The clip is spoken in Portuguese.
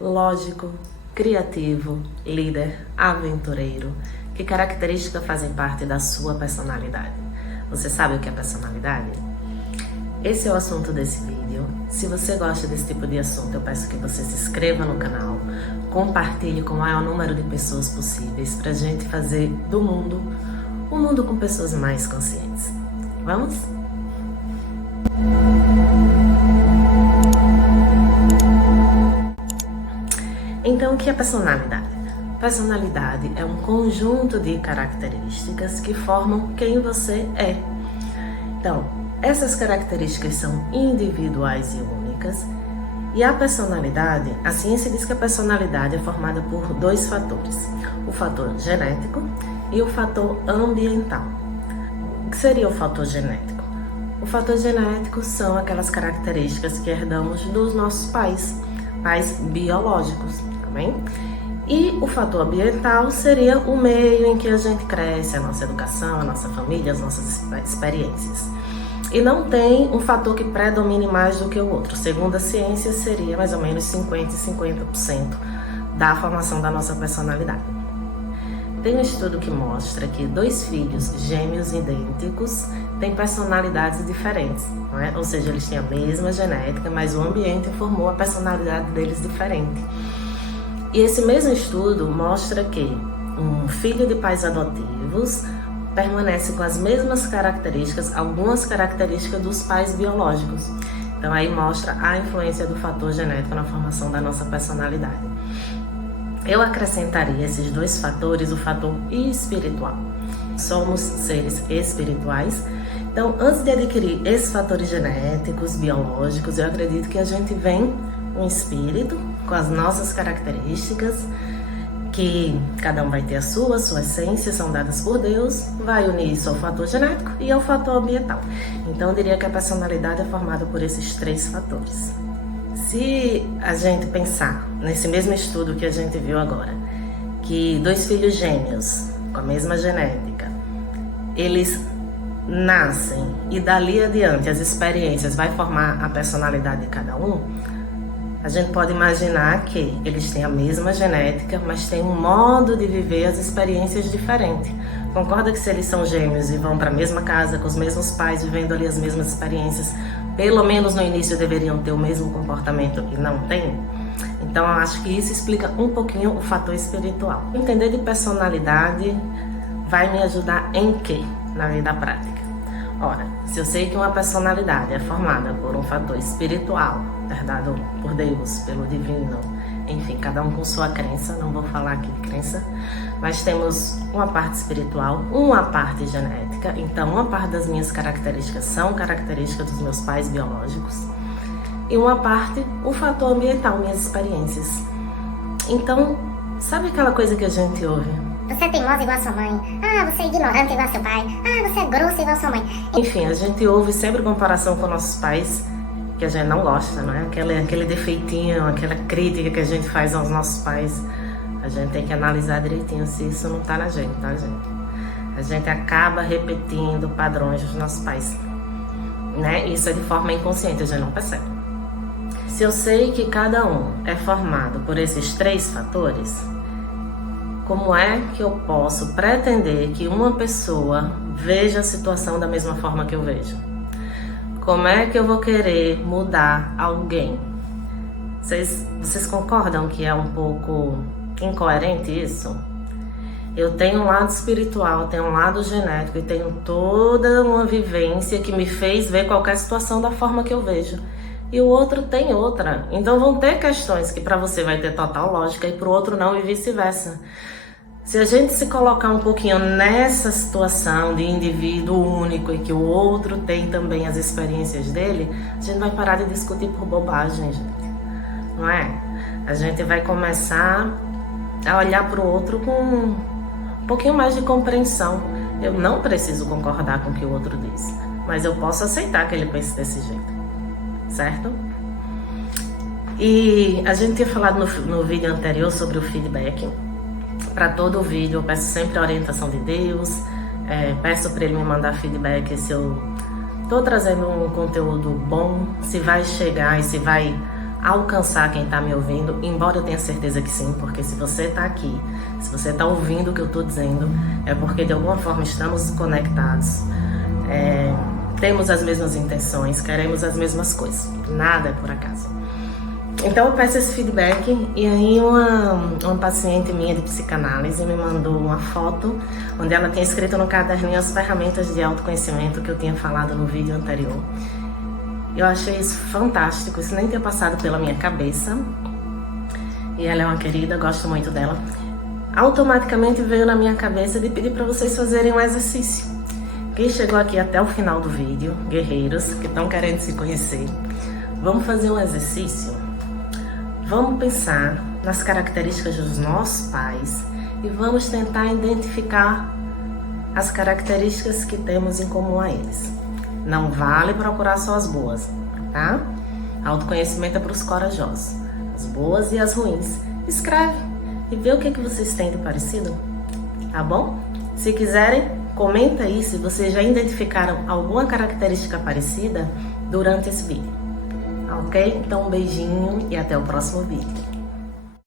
lógico, criativo, líder, aventureiro. Que características fazem parte da sua personalidade? Você sabe o que é personalidade? Esse é o assunto desse vídeo. Se você gosta desse tipo de assunto, eu peço que você se inscreva no canal, compartilhe com o maior número de pessoas possíveis para a gente fazer do mundo um mundo com pessoas mais conscientes. Vamos? Então, o que é personalidade? Personalidade é um conjunto de características que formam quem você é. Então, essas características são individuais e únicas, e a personalidade, a ciência diz que a personalidade é formada por dois fatores, o fator genético e o fator ambiental. O que seria o fator genético? O fator genético são aquelas características que herdamos dos nossos pais biológicos, tá bem? E o fator ambiental seria o meio em que a gente cresce, a nossa educação, a nossa família, as nossas experiências. E não tem um fator que predomine mais do que o outro. Segundo a ciência, seria mais ou menos 50% e 50% da formação da nossa personalidade. Tem um estudo que mostra que dois filhos gêmeos idênticos têm personalidades diferentes, não é? Ou seja, eles têm a mesma genética, mas o ambiente formou a personalidade deles diferente. E esse mesmo estudo mostra que um filho de pais adotivos permanece com as mesmas características, algumas características dos pais biológicos. Então aí mostra a influência do fator genético na formação da nossa personalidade. Eu acrescentaria esses dois fatores, o fator espiritual. Somos seres espirituais. Então, antes de adquirir esses fatores genéticos, biológicos, eu acredito que a gente vem um espírito com as nossas características, que cada um vai ter a sua essência, são dadas por Deus, vai unir isso ao fator genético e ao fator ambiental. Então, eu diria que a personalidade é formada por esses três fatores. Se a gente pensar nesse mesmo estudo que a gente viu agora, que dois filhos gêmeos com a mesma genética, eles nascem e dali adiante as experiências vai formar a personalidade de cada um, a gente pode imaginar que eles têm a mesma genética, mas têm um modo de viver as experiências diferente. Concorda que se eles são gêmeos e vão para a mesma casa, com os mesmos pais, vivendo ali as mesmas experiências, pelo menos no início deveriam ter o mesmo comportamento e não têm? Então eu acho que isso explica um pouquinho o fator espiritual. Entender de personalidade vai me ajudar em quê na vida prática? Ora, se eu sei que uma personalidade é formada por um fator espiritual, herdado por Deus, pelo divino, enfim, cada um com sua crença, não vou falar aqui de crença, mas temos uma parte espiritual, uma parte genética, então uma parte das minhas características são características dos meus pais biológicos, e uma parte, o fator ambiental, minhas experiências. Então, sabe aquela coisa que a gente ouve? Você é teimosa igual a sua mãe. Ah, você é ignorante igual a seu pai. Ah, você é grosso igual a sua mãe. Enfim, a gente ouve sempre comparação com nossos pais, que a gente não gosta, não é? Aquele defeitinho, aquela crítica que a gente faz aos nossos pais. A gente tem que analisar direitinho se isso não tá na gente, tá, gente? A gente acaba repetindo padrões dos nossos pais, né? Isso é de forma inconsciente, a gente não percebe. Se eu sei que cada um é formado por esses três fatores, como é que eu posso pretender que uma pessoa veja a situação da mesma forma que eu vejo? Como é que eu vou querer mudar alguém? Vocês concordam que é um pouco incoerente isso? Eu tenho um lado espiritual, tenho um lado genético e tenho toda uma vivência que me fez ver qualquer situação da forma que eu vejo. E o outro tem outra. Então vão ter questões que para você vai ter total lógica e para o outro não, e vice-versa. Se a gente se colocar um pouquinho nessa situação de indivíduo único e que o outro tem também as experiências dele, a gente vai parar de discutir por bobagem, gente. Não é? A gente vai começar a olhar para o outro com um pouquinho mais de compreensão. Eu não preciso concordar com o que o outro diz, mas eu posso aceitar que ele pense desse jeito, certo? E a gente tinha falado no vídeo anterior sobre o feedback. Para todo o vídeo eu peço sempre a orientação de Deus, peço para ele me mandar feedback se eu estou trazendo um conteúdo bom, se vai chegar e se vai alcançar quem está me ouvindo, embora eu tenha certeza que sim, porque se você está aqui, se você está ouvindo o que eu estou dizendo, é porque de alguma forma estamos conectados, temos as mesmas intenções, queremos as mesmas coisas, nada é por acaso. Então eu peço esse feedback, e aí uma paciente minha de psicanálise me mandou uma foto onde ela tinha escrito no caderninho as ferramentas de autoconhecimento que eu tinha falado no vídeo anterior. Eu achei isso fantástico, isso nem tinha passado pela minha cabeça, e ela é uma querida, gosto muito dela. Automaticamente veio na minha cabeça de pedir para vocês fazerem um exercício. Quem chegou aqui até o final do vídeo, guerreiros que estão querendo se conhecer, vamos fazer um exercício? Vamos pensar nas características dos nossos pais e vamos tentar identificar as características que temos em comum a eles. Não vale procurar só as boas, tá? Autoconhecimento é para os corajosos. As boas e as ruins. Escreve e vê o que vocês têm de parecido, tá bom? Se quiserem, comenta aí se vocês já identificaram alguma característica parecida durante esse vídeo. Ok? Então um beijinho e até o próximo vídeo.